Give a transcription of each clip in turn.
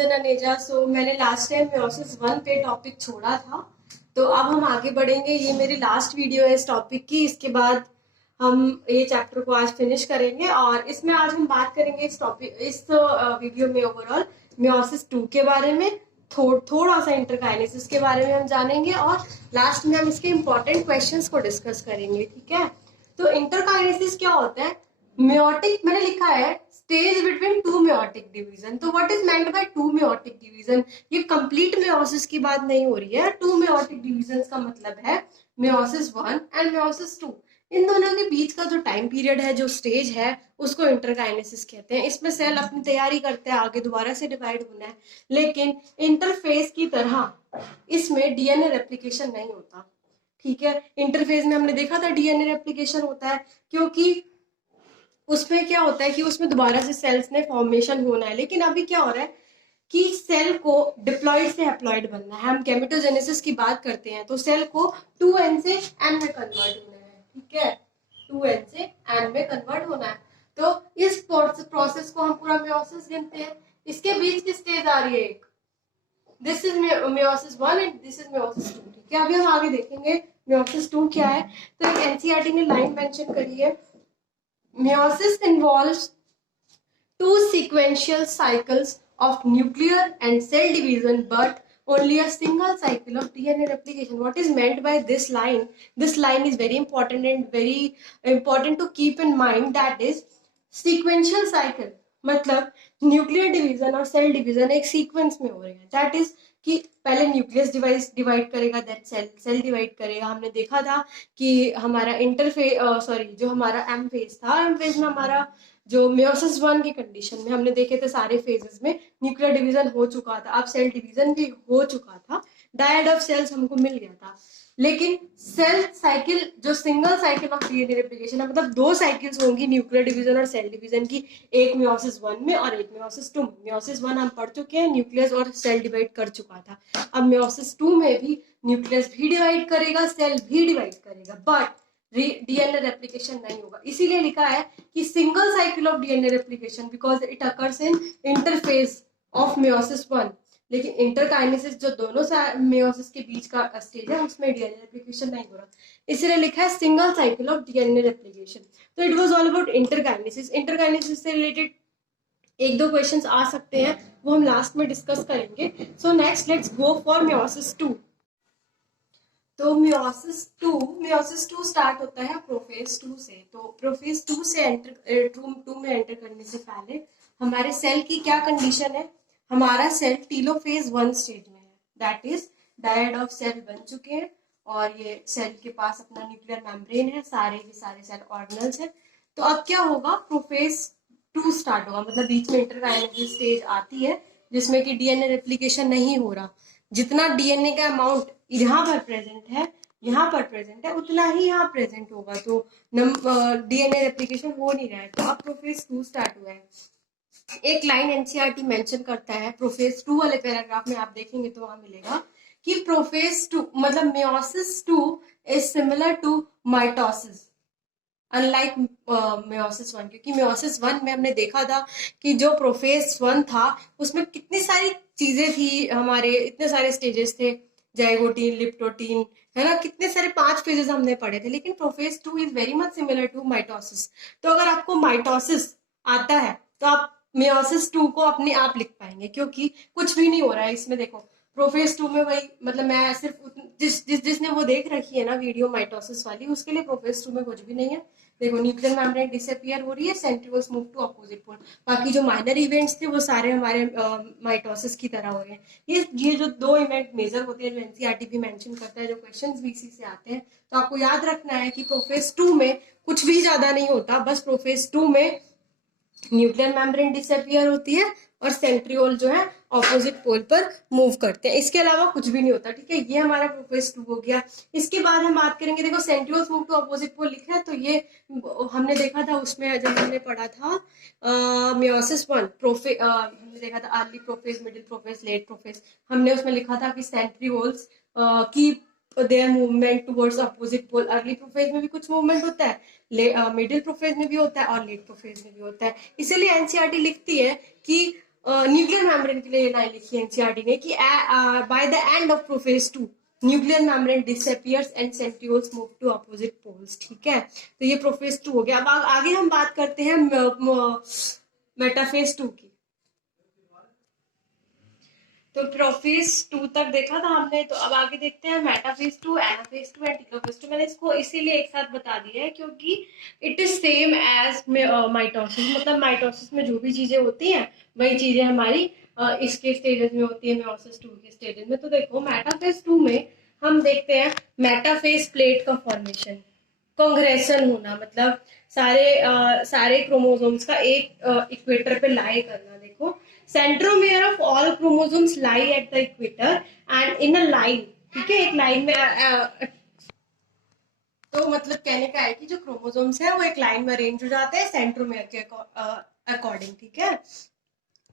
Confusion Aneja. सो मैंने last time meiosis 1 पे topic छोड़ा था, तो अब हम आगे बढ़ेंगे। ये मेरी लास्ट वीडियो है इस टॉपिक की। इसके बाद हम ये चैप्टर को आज फिनिश करेंगे और इसमें आज हम बात करेंगे इस वीडियो में ओवरऑल मियोसिस 2 के बारे में, थोड़ा सा इंटरकाइनेसिस के बारे में हम जानेंगे और लास्ट में हम इसके इंपॉर्टेंट क्वेश्चंस को डिस्कस करेंगे। ठीक है, तो इंटरकाइनेसिस क्या होता है? मेयोटिक मैंने लिखा है stage between two meiotic division. तो what is meant by two meiotic division? ये कंप्लीट मेयोसिस की बात नहीं हो रही है। टू मेयोटिक डिवीजन का मतलब है मेयोसिस 1 एंड मेयोसिस 2। इन दोनों के बीच का जो टाइम पीरियड है, जो स्टेज है, उसको इंटरकाइनेसिस कहते हैं। इसमें सेल अपनी तैयारी करते हैं, आगे दोबारा से डिवाइड होना है, लेकिन इंटरफेस की तरह इसमें डीएनए रेप्लिकेशन नहीं होता। ठीक है, इंटरफेस में हमने देखा था डीएनए रेप्लिकेशन होता है, क्योंकि उसमें क्या होता है कि उसमें दोबारा से सेल्स में फॉर्मेशन होना है। लेकिन अभी क्या हो रहा है कि सेल को डिप्लॉइड से हैप्लॉइड बनना है। हम गैमेटोजेनेसिस की बात करते हैं तो सेल को 2n से n में कन्वर्ट होना है। ठीक है, 2n से n में कन्वर्ट होना है। तो इस प्रोसेस को हम पूरा मेयोसिस गिनते हैं। इसके बीच की स्टेज आ रही है एक, this is meiosis 1 and this is meiosis 2। ठीक है, अभी हम आगे देखेंगे मेयोसिस 2 क्या है। तो एक एनसीईआरटी ने लाइन मेंशन करी है, meiosis involves two sequential cycles of nuclear and cell division, but only a single cycle of DNA replication. What is meant by this line? This line is very important and very important to keep in mind. That is sequential cycle, मतलब nuclear division और cell division एक sequence में हो रहे हैं। That is कि पहले nucleus divide करेगा, देन सेल डिवाइड करेगा। हमने देखा था कि हमारा जो हमारा एम फेज था, एम फेज में हमारा जो मेयोसिस 1 की कंडीशन में हमने देखे थे सारे फेजेस में न्यूक्लियर डिवीजन हो चुका था, अब सेल डिवीजन भी हो चुका था, डायड ऑफ सेल्स हमको मिल गया था। लेकिन सेल साइकिल, जो single cycle of DNA replication है, मतलब दो साइकिल्स होंगी न्यूक्लियर डिवीजन और सेल डिवीजन की, एक मेयोसिस 1 में और एक मेयोसिस 2 में। मेयोसिस 1 हम पढ़ चुके हैं, न्यूक्लियस और सेल डिवाइड कर चुका था। अब मेयोसिस 2 में भी न्यूक्लियस भी डिवाइड करेगा, सेल भी डिवाइड करेगा, बट डीएनए रेप्लिकेशन नहीं होगा। इसीलिए लिखा है कि single cycle of DNA replication because it occurs in interface of meiosis 1। लेकिन इंटरकाइनेसिस जो दोनों मेयोसिस के बीच का स्टेज है, उसमें डीएनए रेप्लिकेशन नहीं हो रहा, इसलिए लिखा है single cycle of DNA replication. तो it was all about interkinesis. Interkinesis से रिलेटेड एक दो क्वेश्चंस आ सकते हैं, वो हम लास्ट में डिस्कस करेंगे। So next let's go for meiosis 2। तो मेयोसिस 2 स्टार्ट होता है प्रोफेज 2 से। तो प्रोफेज 2 में एंटर करने से पहले हमारे सेल की क्या कंडीशन है? हमारा सेल टीलोफेज 1 स्टेज में है, that is dyad of cell बन चुके हैं और ये सेल के पास अपना न्यूक्लियर मेम्ब्रेन है, सारे के सारे सेल ऑर्गेनल्स हैं। तो अब क्या होगा? प्रोफेज 2 स्टार्ट होगा, मतलब बीच में इंटरकाइनेसिस स्टेज आती है जिसमें कि डीएनए रेप्लिकेशन नहीं हो रहा। जितना डीएनए का अमाउंट यहाँ पर प्रेजेंट है उतना ही यहाँ प्रेजेंट होगा, तो डीएनए रेप्लिकेशन हो नहीं रहा है। तो अब प्रोफेज 2 स्टार्ट हुआ है। एक लाइन एनसीईआरटी मेंशन करता है प्रोफेज 2 वाले पैराग्राफ में, आप देखेंगे तो वहां मिलेगा कि प्रोफेज 2 मतलब meiosis 2 is similar to mitosis unlike meiosis 1। क्योंकि मेयोसिस 1 में हमने देखा था कि जो प्रोफेज 1 था उसमें कितनी सारी चीजें थी, हमारे इतने सारे स्टेजेस थे, जाइगोटीन, लिप्टोटीन, है ना, कितने सारे 5 फेजेस हमने पढ़े थे। लेकिन prophase 2 is very much similar to mitosis. तो अगर आपको माइटोसिस आता है तो आप मेयोसिस 2 को अपने आप लिख पाएंगे, क्योंकि कुछ भी नहीं हो रहा है इसमें। देखो प्रोफेज 2 में वही, मतलब मैं सिर्फ जिसने वो देख रखी है ना वीडियो माइटोसिस वाली, उसके लिए प्रोफेज 2 में कुछ भी नहीं है। देखो न्यूक्लियर मेम्ब्रेन डिसअपियर हो रही है, centrioles move to opposite pole, बाकी जो माइनर इवेंट्स थे वो सारे हमारे माइटोसिस की तरह हो रहे हैं। ये जो दो इवेंट मेजर होते हैं, जो एनसीईआरटी भी मेंशन करता है, जो क्वेश्चंस भी इसी से आते हैं, तो आपको याद रखना है कि प्रोफेज 2 में कुछ भी ज्यादा नहीं होता। बस प्रोफेज 2 में न्यूक्लियर मेम्ब्रेन डिसअपियर होती है और सेंट्रियोल जो है ऑपोजिट पोल पर मूव करते हैं, इसके अलावा कुछ भी नहीं होता। ठीक है, ये हमारा प्रोफेज 2 हो गया। इसके बाद हम बात करेंगे, देखो centrioles move to opposite pole लिखा है, तो ये हमने देखा था उसमें जब हमने पढ़ा था मेयोसिस 1 हमने देखा था early prophase, middle prophase, late prophase. हमने उसमें लिखा था कि सेंट्रियोल्स की their movement towards opposite pole. Early prophase में भी कुछ मूवमेंट होता है, मिडिल प्रोफेज में भी होता है और लेट प्रोफेज में भी होता है। इसीलिए एनसीईआरटी लिखती है कि न्यूक्लियर मेम्ब्रेन के लिए ये लाइन लिखी है एनसीईआरटी ने कि by the end of prophase 2 nuclear membrane disappears and centrioles move to opposite poles. ठीक है, तो ये प्रोफेज 2 हो गया। अब आगे हम बात करते हैं मेटाफेज 2 की। तो प्रोफेज 2 तक देखा था हमने, तो अब आगे देखते हैं मेटाफेज 2, एनाफेज 2 एंड टेलोफेज 2। मैंने इसको इसीलिए एक साथ बता दिया है क्योंकि it is same as mitosis. मतलब माइटोसिस में जो भी चीजें होती हैं वही चीजें हमारी इसके स्टेजेस में होती है, मेयोसिस 2 के स्टेजेस में। तो देखो मेटाफेज 2 में हम देखते हैं मेटाफेज प्लेट का फॉर्मेशन, कांग्रेशन होना, मतलब सारे क्रोमोसोम्स का एक इक्वेटर पे लाई करना। देखो centromere of all chromosomes lie at the equator and in a line. ठीक है, एक लाइन में तो मतलब कहने का है कि जो क्रोमोसोम्स है वो एक लाइन में अरेंज हो जाते हैं सेंट्रोमेयर के अकॉर्डिंग। ठीक है,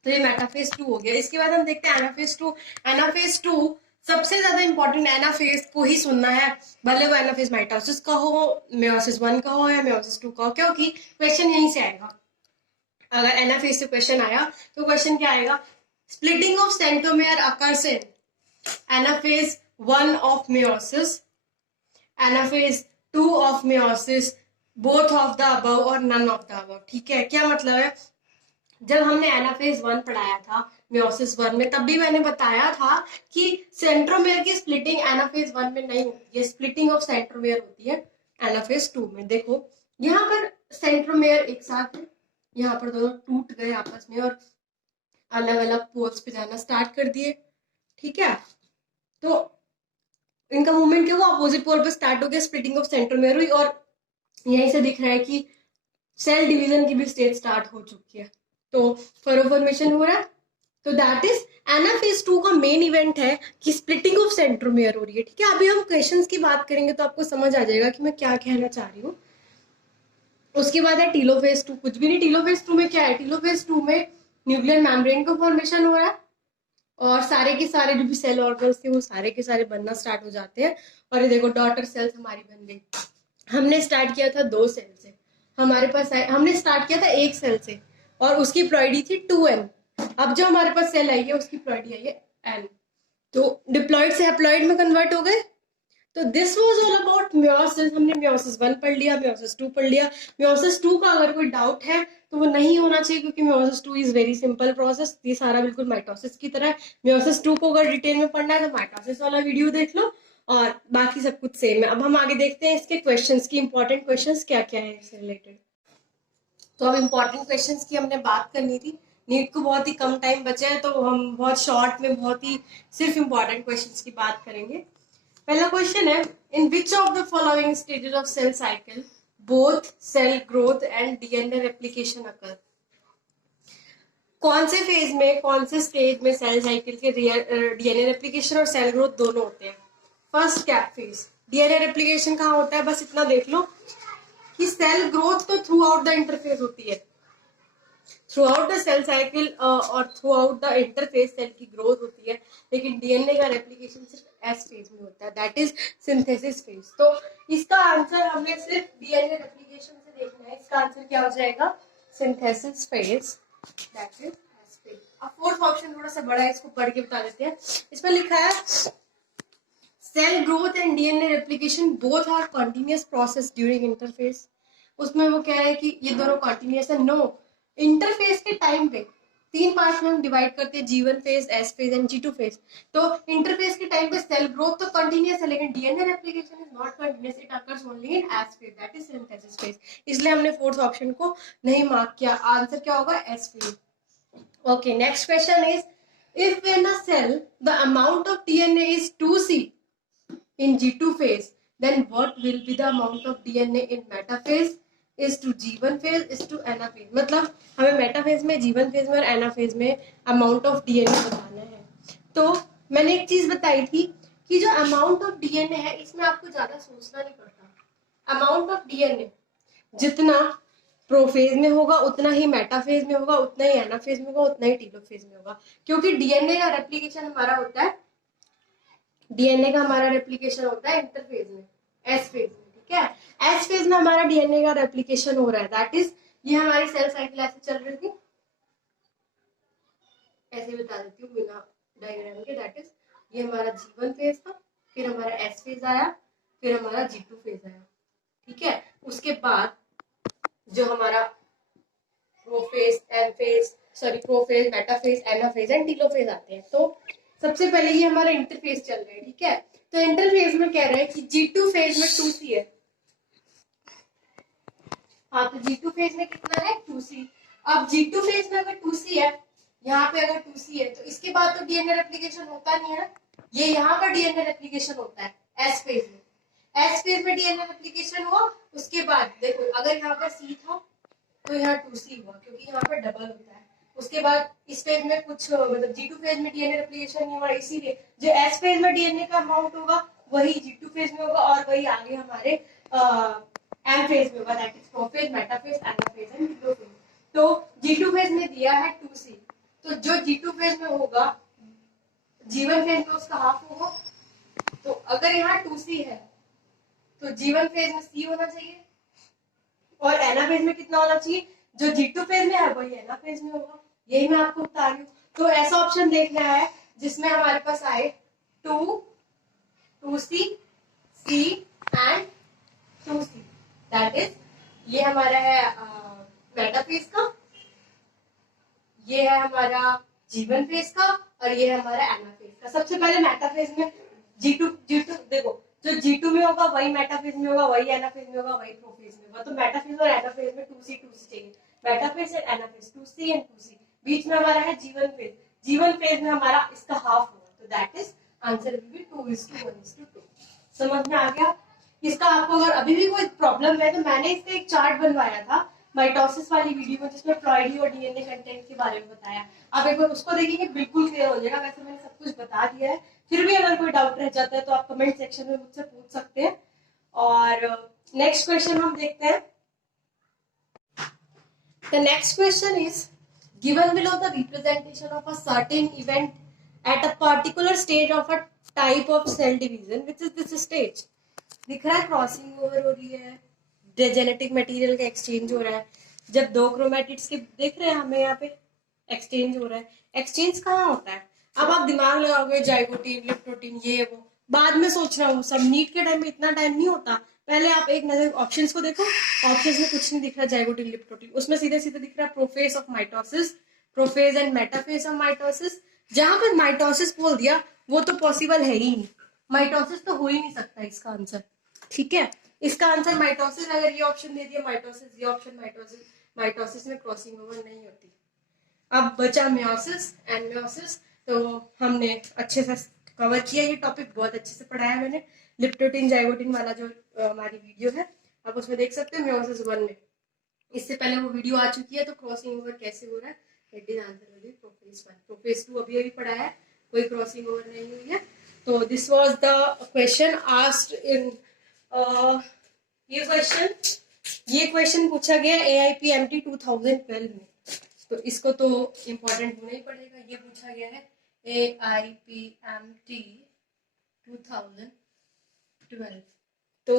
तो ये मेटाफेज 2 हो गया। इसके बाद हम देखते हैं एनाफेज 2। एनाफेज 2 सबसे ज्यादा इंपॉर्टेंट एनाफेज को ही सुनना है, भले वो एनाफेज माइटोसिस का हो, मेयोसिस 1 का हो या मेयोसिस 2 का हो, क्योंकि क्वेश्चन यहीं से आएगा। अगर एनाफेज से क्वेश्चन आया तो क्वेश्चन क्या आएगा, splitting of centromere occurs in anaphase 1 of meiosis, anaphase 2 of meiosis, both of the above और नन ऑफ द अबव। ठीक है, क्या मतलब है, जब हमने एनाफेज 1 पढ़ाया था मेयोसिस 1 में, तब भी मैंने बताया था कि सेंट्रोमेयर की स्प्लिटिंग एनाफेज 1 में नहीं होती है, स्प्लिटिंग ऑफ सेंट्रोमेयर होती है एनाफेज 2 में। देखो यहाँ पर सेंट्रोमेयर एक साथ, यहाँ पर दोनों टूट गए आपस में और अलग अलग पोल्स पे जाना स्टार्ट कर दिए। ठीक है, तो इनका मूवमेंट क्या हुआ, अपोजिट पोल पे स्टार्ट हो गया, स्प्लिटिंग ऑफ सेंट्रोमेयर हुई और यहीं से दिख रहा है कि सेल डिवीजन की भी स्टेज स्टार्ट हो चुकी है, तो फरो फॉर्मेशन हो रहा है। तो दैट इज एनाफेज 2 का मेन इवेंट है कि स्प्लिटिंग ऑफ सेंट्रोमेयर हो रही है। ठीक है, अभी हम क्वेश्चंस की बात करेंगे तो आपको समझ आ जाएगा कि मैं क्या कहना चाह रही हूँ। उसके बाद है टीलोफेज 2। कुछ भी नहीं, टीलोफेज 2 में क्या है, टीलोफेज 2 में न्यूक्लियर मेम्ब्रेन का फॉर्मेशन हो रहा है और सारे के सारे जो भी सेल ऑर्गन्स थे वो सारे के सारे बनना स्टार्ट हो जाते हैं। और ये देखो डॉटर सेल्स हमारी बन गई। हमने स्टार्ट किया था 2 सेल से, हमारे पास हमने स्टार्ट किया था 1 सेल से और उसकी प्लॉइडी थी 2n। अब जो हमारे पास सेल आई है उसकी प्लॉइडी आई है n, तो डिप्लॉइड से हैप्लॉइड में कन्वर्ट हो गए। तो this was all about meiosis. हमने मेयोसिस 1 पढ़ लिया, मेयोसिस 2 पढ़ लिया। मेयोसिस 2 का अगर कोई डाउट है तो वो नहीं होना चाहिए क्योंकि meiosis 2 is very simple process, ये सारा बिल्कुल माइटोसिस की तरह है। मेयोसिस 2 को अगर डिटेल में पढ़ना है तो माइटोसिस वाला वीडियो देख लो और बाकी सब कुछ सेम है। अब हम आगे देखते हैं इसके क्वेश्चंस की, इंपॉर्टेंट क्वेश्चंस क्या क्या है इससे रिलेटेड। तो अब इंपॉर्टेंट क्वेश्चंस की हमने बात करनी थी, नीट को बहुत ही कम टाइम बचा है तो हम बहुत शॉर्ट में बहुत ही सिर्फ इंपॉर्टेंट क्वेश्चंस की बात करेंगे। पहला क्वेश्चन है, in which of the following stages of cell cycle both cell growth and DNA replication occur. कौन से फेज में, कौन से स्टेज में सेल साइकिल के डीएनए रेप्लिकेशन और सेल ग्रोथ दोनों होते हैं। First gap phase. DNA replication कहाँ होता है, बस इतना देख लो कि सेल ग्रोथ तो थ्रू आउट द इंटरफेज होती है, throughout the cell cycle और throughout the interphase cell की ग्रोथ होती है, लेकिन डीएनए का रेप्लिकेशन सिर्फ एस फेज में होता है, दैट इज सिंथेसिस फेज। तो इसका आंसर हमने सिर्फ डीएनए रेप्लिकेशन से देखना है, इसका आंसर क्या हो जाएगा, synthesis phase, that is S phase. अब फोर्थ ऑप्शन थोड़ा सा बड़ा है, इसको पढ़ के बता देते हैं। इसमें लिखा है cell growth and DNA replication both are continuous process during interphase. उसमें वो कह रहा है कि ये दोनों कंटिन्यूअस है। नो, इंटरफेज के टाइम पे 3 पार्ट में हम डिवाइड करते हैं, G1 phase, S phase and G2 phase. तो इंटरफेज के टाइम पे सेल ग्रोथ तो कंटिन्यूअस है लेकिन DNA replication is not continuous, it occurs only in S phase, that is synthesis phase. इसलिए हमने फोर्थ ऑप्शन को नहीं मार्क किया, आंसर क्या होगा, S phase. Okay, next question is, if in a cell the amount of DNA is 2C in G2 phase, then what will be the amount of DNA in metaphase is to G1 phase is to anaphase। मतलब हमें metaphase में, G1 phase में और anaphase में amount of DNA बताना है। तो मैंने एक चीज बताई थी कि जो अमाउंट ऑफ डीएनए है इसमें आपको ज्यादा सोचना नहीं पड़ता। अमाउंट ऑफ डीएनए जितना प्रोफेज में होगा उतना ही मेटाफेज में होगा, उतना ही एनाफेज में होगा, उतना ही टीलोफेज में होगा, क्योंकि डीएनए का रेप्लिकेशन हमारा होता है, डीएनए का हमारा रेप्लिकेशन होता है इंटरफेज में, एस फेज में। ठीक है, एस फेज में हमारा डीएनए का रेप्लिकेशन हो रहा है, दैट इज ये हमारी सेल साइकिल ऐसे चल रही थी, ऐसे बता देती हूँ बिना डायग्राम के। दैट इज ये हमारा G1 फेज था, फिर हमारा S फेज आया, फिर हमारा G2 फेज आया। ठीक है, उसके बाद जो हमारा prophase, M phase, sorry prophase, metaphase, anaphase and telophase आते हैं। तो सबसे पहले ये हमारा इंटरफेज चल रहा है। ठीक है, तो इंटरफेज में कह रहे हैं कि G2 फेज में 2C है। हाँ, तो G2 फेज में कितना है 2C। अब G2 फेज में अगर 2C है, यहाँ पे अगर 2C है, तो इसके बाद तो डीएनए रेप्लिकेशन होता नहीं है ना, ये यहाँ पर डीएनए रेप्लिकेशन होता है S फेज में। S फेज में डीएनए रेप्लिकेशन हुआ, उसके बाद देखो अगर यहाँ पर C था तो यहाँ 2C हुआ, क्योंकि यहाँ पर डबल होता है। उसके बाद इस फेज में कुछ मतलब G2 फेज में डीएनए रेप्लिकेशन नहीं हुआ, इसीलिए जो S फेज में डीएनए का अमाउंट होगा वही G2 फेज में होगा, और वही आगे हमारे एम फेज में होगा। That is prophase, metaphase, anaphase and telophase. तो G2 फेज में दिया है 2C, तो जो G2 फेज में होगा G1 फेज में उसका हाफ होगा। तो अगर यहाँ 2C है तो G1 फेज में C होना चाहिए, और एनाफेज में कितना होना चाहिए, जो G2 फेज में है वही एनाफेज में होगा। यही मैं आपको बता रही हूँ। तो ऐसा ऑप्शन देखना है जिसमें हमारे पास आए 2C, C and 2C। That is ये हमारा है मेटाफेज का, ये है हमारा G1 फेज का, और ये है हमारा एनाफेज का। सबसे पहले मेटाफेज में G2 देखो, जो G2 में होगा वही मेटाफेज में होगा, वही एनाफेज में होगा, वही प्रोफेज में होगा। तो मेटाफेज और एनाफेज में 2C चाहिए। Metaphase and anaphase 2C and 2C। बीच में हमारा है G1 फेज। G1 फेज में हमारा इसका हाफ होगा, तो that is answer will be 2:1:2। समझ में आ गया? इसका आपको अगर अभी भी कोई प्रॉब्लम है तो मैंने इसका एक चार्ट बनवाया था माइटोसिस वाली वीडियो में, जिसमें फ्लॉइडी और डीएनए कंटेंट के बारे में बताया। आप एक बार उसको देखेंगे, बिल्कुल क्लियर हो जाएगा। वैसे मैंने सब कुछ बता दिया है, फिर भी अगर कोई डाउट रह जाता है तो आप कमेंट सेक्शन में मुझसे पूछ सकते हैं। और नेक्स्ट क्वेश्चन हम देखते हैं। The next question is given below the representation of a certain event at a particular stage of a type of cell division, which is this stage. दिख रहा है क्रॉसिंग ओवर हो रही है, जेनेटिक मटेरियल का एक्सचेंज हो रहा है। जब दो क्रोमेटिड्स के देख रहे हैं हमें यहाँ पे एक्सचेंज हो रहा है। एक्सचेंज कहाँ होता है? अब आप दिमाग लगाओगे जाइगोटीन, लिप्टोटीन, ये वो बाद में सोच रहा हूँ, सब नीट के टाइम में इतना टाइम नहीं होता। पहले आप एक नजर ऑप्शंस को देखो, ऑप्शंस में कुछ नहीं दिख रहा जाइगोटीन, लिप्टोटीन, उसमें सीधे सीधे दिख रहा है prophase of mitosis, prophase and metaphase of mitosis. जहां पर माइटोसिस बोल दिया वो तो पॉसिबल है ही नहीं, माइटोसिस तो हो ही नहीं सकता इसका आंसर। ठीक है, इसका आंसर माइटोसिस। अगर ये ऑप्शन दे दिया माइटोसिस, ये ऑप्शन माइटोसिस, माइटोसिस में क्रॉसिंग ओवर नहीं होती। अब बचा मेयोसिस एंड मेयोसिस, तो हमने अच्छे से कवर किया ये टॉपिक, बहुत अच्छे से पढ़ाया मैंने। लिप्टोटीन जाइगोटीन वाला जो हमारी वीडियो है आप उसमें देख सकते हैं मेयोसिस 1 में। इससे पहले वो वीडियो आ चुकी है, तो क्रॉसिंग ओवर कैसे हो रहा है, it is answer will be prophase 1। Prophase 2 अभी अभी पढ़ाया है, कोई क्रॉसिंग ओवर नहीं हुई है। तो this was the question asked in ये क्वेश्चन पूछा गया AIPMT 2012 में, तो इसको तो इम्पोर्टेंट होना ही पड़ेगा। ये पूछा गया है AIPMT 2012, तो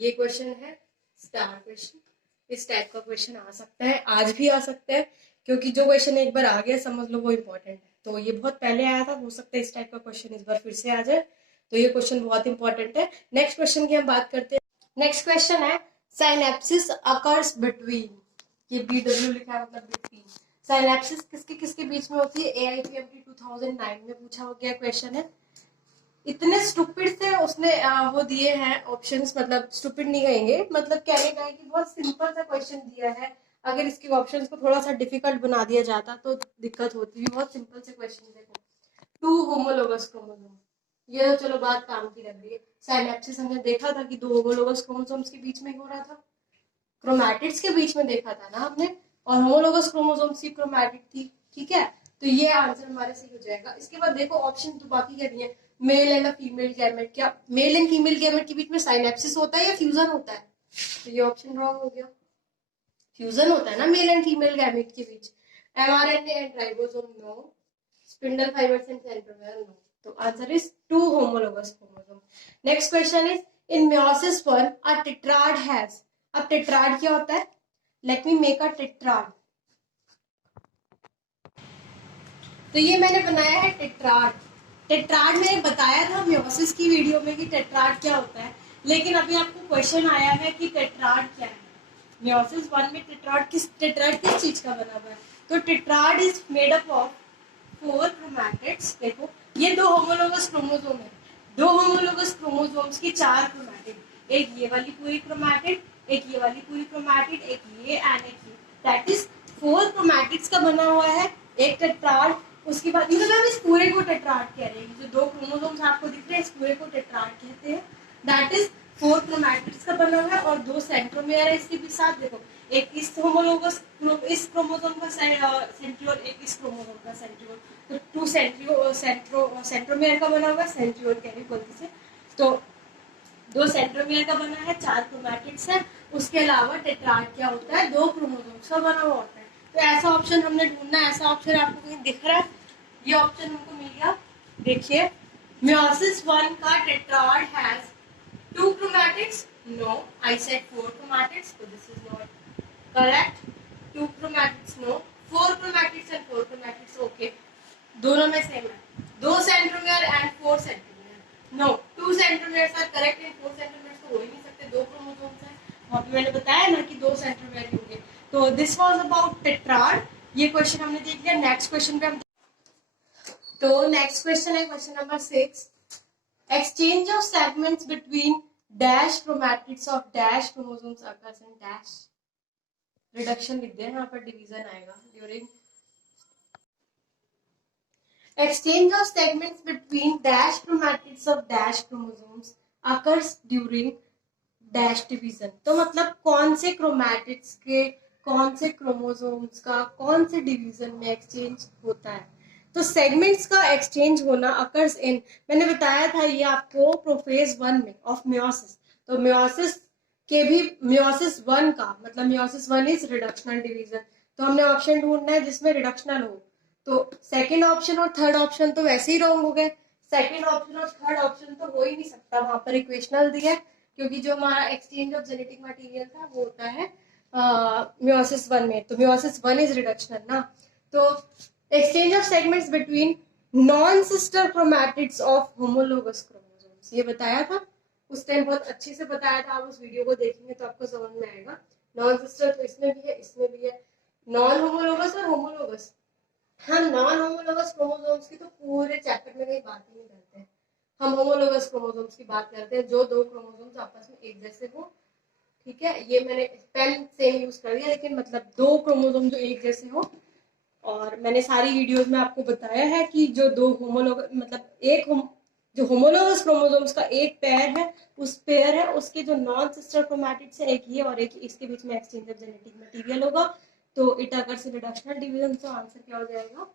ये क्वेश्चन है स्टार क्वेश्चन। इस टाइप का क्वेश्चन आ सकता है, आज भी आ सकता है, क्योंकि जो क्वेश्चन एक बार आ गया समझ लो वो इम्पोर्टेंट है। तो ये बहुत पहले आया था, हो सकता है इस टाइप का क्वेश्चन इस बार फिर से आ जाए, तो ये क्वेश्चन बहुत इंपॉर्टेंट है। नेक्स्ट क्वेश्चन की हम बात करते हैं। नेक्स्ट क्वेश्चन है साइनेप्सिस अकर्स बिटवीन, ये BW लिखा है मतलब बिटवीन। साइनेप्सिस किसके किसके बीच में होती है? AIPMT 2009 में पूछा हो गया क्वेश्चन है। इतने स्टूपिड से उसने वो दिए हैं ऑप्शंस, मतलब स्टूपिड नहीं कहेंगे, मतलब कहने का है कि बहुत सिंपल सा क्वेश्चन दिया है। अगर इसके ऑप्शंस को थोड़ा सा डिफिकल्ट बना दिया जाता तो दिक्कत होती। बहुत सिंपल से क्वेश्चन। देखो 2 होमोलोगस क्रोमोसोम, ये तो चलो बात काम की लग रही है। साइनेप्सिस हमने देखा था कि 2 होमोलोगस क्रोमोसोम्स के बीच में हो रहा था, क्रोमैटिड्स के बीच में देखा था ना हमने, और होमोलोगस क्रोमोसोम्स की क्रोमैटिड थी। ठीक है, तो ये आंसर हमारे सही हो जाएगा। इसके बाद देखो ऑप्शन तो बाकी क्या दिए, मेल एंड फीमेल गैमेट। क्या मेल एंड फीमेल गैमेट के बीच में साइनेप्सिस होता है या फ्यूजन होता है? तो ये ऑप्शन रॉन्ग हो गया, फ्यूजन होता है ना मेल एंड फीमेल गैमेट के बीच। mRNA and ribosome no, spindle fibres and centromere no, तो answer is 2 homologous chromosome. Next question is in meiosis 1 a tetrad has, अब टेट्राड क्या होता है? Let me make a tetrad. तो ये मैंने बनाया है टेट्राड। टेट्राड मैंने बताया था म्योसिस की वीडियो में कि टेट्राड क्या होता है, लेकिन अभी आपको क्वेश्चन आया है कि टेट्राड क्या है। म्योसिस 1 में टेट्राड किस चीज का बना हुआ है? तो tetrad is made up of 4 chromatids. देखो ये 2 होमोलोगस क्रोमोसोम है, 2 होमोलोगस क्रोमोसोम्स की 4 क्रोमैटिड, एक ये वाली पूरी क्रोमैटिड, एक ये वाली पूरी क्रोमैटिड, एक ये एंड एक ये, दैट इज 4 क्रोमैटिड्स का बना हुआ है एक टेट्राड। उसके बाद मतलब हम इस पूरे को टेट्राड कह रहे हैं, जो 2 क्रोमोसोम्स आपको दिख रहे हैं इस पूरे को टेट्राड कहते हैं। दैट इज 4 क्रोमैटिड्स का बना हुआ है और 2 सेंट्रोमियर है इसके भी साथ। देखो एक इस होमोलोगस इस क्रोमोसोम का सेंट्रियोल, एक इस क्रोमोसोम का सेंट्रियोल, तो 2 सेंट्रोमियर का बना हुआ है, सेंट्रियोल कह रही गलती से। तो 2 सेंट्रोमियर का बना है, 4 क्रोमैटिड्स है। उसके अलावा टेट्राड क्या होता है? 2 क्रोमोसोम्स का बना हुआ होता है। तो ऐसा ऑप्शन हमने ढूंढना है, ऐसा ऑप्शन आपको कहीं दिख रहा है? ये ऑप्शन हमको मिल गया। देखिए म्योसिस 1 का tetrad has 2 chromatids? No, I said 4 chromatids, so this is not correct. 2 chromatids, no. 4 chromatids and 4 chromatids, okay. दोनों में सेम है। 2 centromere and 4 centromere, no. 2 centromere are correct and 4 centromere तो हो ही नहीं सकते, 2 क्रोमोसोम्स हैं। वहाँ पे मैंने बताया ना कि 2 सेंट्रोमियर ही होंगे। तो दिस वाज अबाउट टेट्राड। ये क्वेश्चन हमने देख लिया। नेक्स्ट क्वेश्चन पे हम, तो नेक्स्ट क्वेश्चन है question number 6। Exchange of segments between dash chromatids of dash chromosomes occurs in dash. Reduction लिख दें, यहाँ पर division आएगा during exchange of segments between dash chromatids of dash chromosomes occurs during dash division। तो मतलब कौन से chromatids के कौन से chromosomes का कौन से division में exchange होता है? तो सेगमेंट्स का एक्सचेंज होना अकर्स इन, मैंने बताया था ये आपको प्रोफेज 1 में ऑफ म्योसिस। तो म्योसिस के भी म्योसिस 1 का मतलब म्योसिस 1 इज रिडक्शनल डिवीजन। तो हमने ऑप्शन ढूंढना है जिसमें रिडक्शनल हो। तो सेकंड ऑप्शन और थर्ड ऑप्शन तो वैसे ही रॉन्ग हो गए। सेकंड ऑप्शन और थर्ड ऑप्शन तो हो ही नहीं सकता, वहां पर इक्वेशनल दिया है, क्योंकि जो हमारा एक्सचेंज ऑफ जेनेटिक मटेरियल था वो होता है म्योसिस 1 में। तो म्योसिस 1 इज रिडक्शनल ना। तो exchange of segments between non-sister chromatids of homologous chromosomes, ये बताया था उस टाइम, बहुत अच्छे से बताया था। आप उस वीडियो को देखेंगे तो आपको समझ में आएगा। नॉन सिस्टर तो इसमें भी है, इसमें भी है। नॉन होमोलोगस और होमोलोगस, हम नॉन होमोलोगस क्रोमोसोम्स की तो पूरे चैप्टर में कहीं बात ही नहीं करते हैं। हम होमोलोगस क्रोमोसोम्स की बात करते हैं, जो 2 क्रोमोसोम्स आपस में एक जैसे हो। ठीक है, ये मैंने पेन सेम यूज कर दिया, लेकिन मतलब 2 क्रोमोसोम जो एक जैसे हो। और मैंने सारी वीडियोस में आपको बताया है कि जो 2 होमोलोगस मतलब जो होमोलोगस क्रोमोसोम्स का एक पेयर है, उस पेयर है उसके जो नॉन सिस्टर क्रोमैटिड्स है, एक ये और एक इसके बीच में एक्सचेंज ऑफ जेनेटिक मटेरियल होगा। तो it occurs in reductional division. तो आंसर क्या हो जाएगा?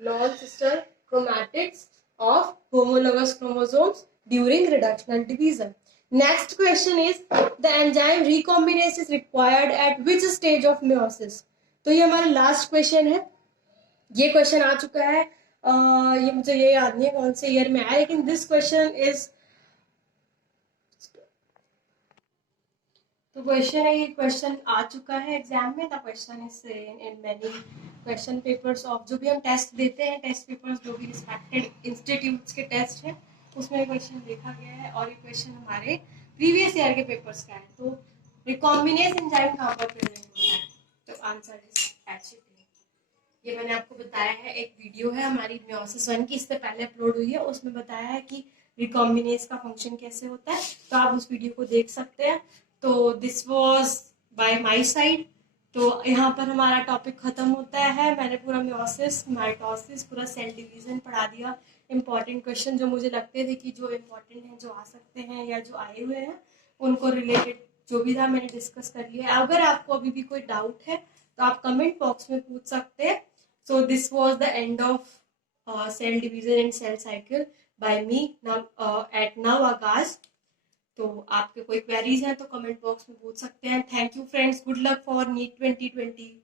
Non sister chromatids of homologous chromosomes during reductional division. Next question is the enzyme recombinase is required at which stage of meiosis. तो ये हमारा last question है। ये क्वेश्चन आ चुका है, ये मुझे ये याद नहीं है कौन से ईयर में आया, लेकिन दिस क्वेश्चन इज, तो क्वेश्चन है, ये क्वेश्चन आ चुका है एग्जाम में। The question is in many question papers of, जो भी हम टेस्ट देते हैं, टेस्ट पेपर्स जो भी रिस्पेक्टेड इंस्टीट्यूट्स के टेस्ट है, उसमें क्वेश्चन देखा गया है। और ये क्वेश्चन हमारे प्रीवियस ईयर के पेपर्स का है। तो रिकॉम्बिनेस एंजाइम कहाँ पर प्रेजेंट होता है? तो आंसर इज एचसीटी। ये मैंने आपको बताया है, एक वीडियो है हमारी म्योसिस 1 की, इससे पहले अपलोड हुई है, उसमें बताया है कि रिकॉम्बिनेस का फंक्शन कैसे होता है। तो आप उस वीडियो को देख सकते हैं। तो this was by my side. तो यहाँ पर हमारा टॉपिक खत्म होता है। मैंने पूरा म्योसिस, माइटोसिस, पूरा सेल डिवीजन पढ़ा दिया। इंपॉर्टेंट क्वेश्चन जो मुझे लगते थे कि जो इम्पोर्टेंट हैं, जो आ सकते हैं या जो आए हुए हैं, उनको रिलेटेड जो भी था मैंने डिस्कस कर लिया। अगर आपको अभी भी कोई डाउट है तो आप कमेंट बॉक्स में पूछ सकते हैं। So this was the end of cell division and cell cycle by me now at now Agaz। तो आपके कोई क्वेरीज हैं तो कमेंट बॉक्स में पूछ सकते हैं। Thank you friends, good luck for NEET 2020।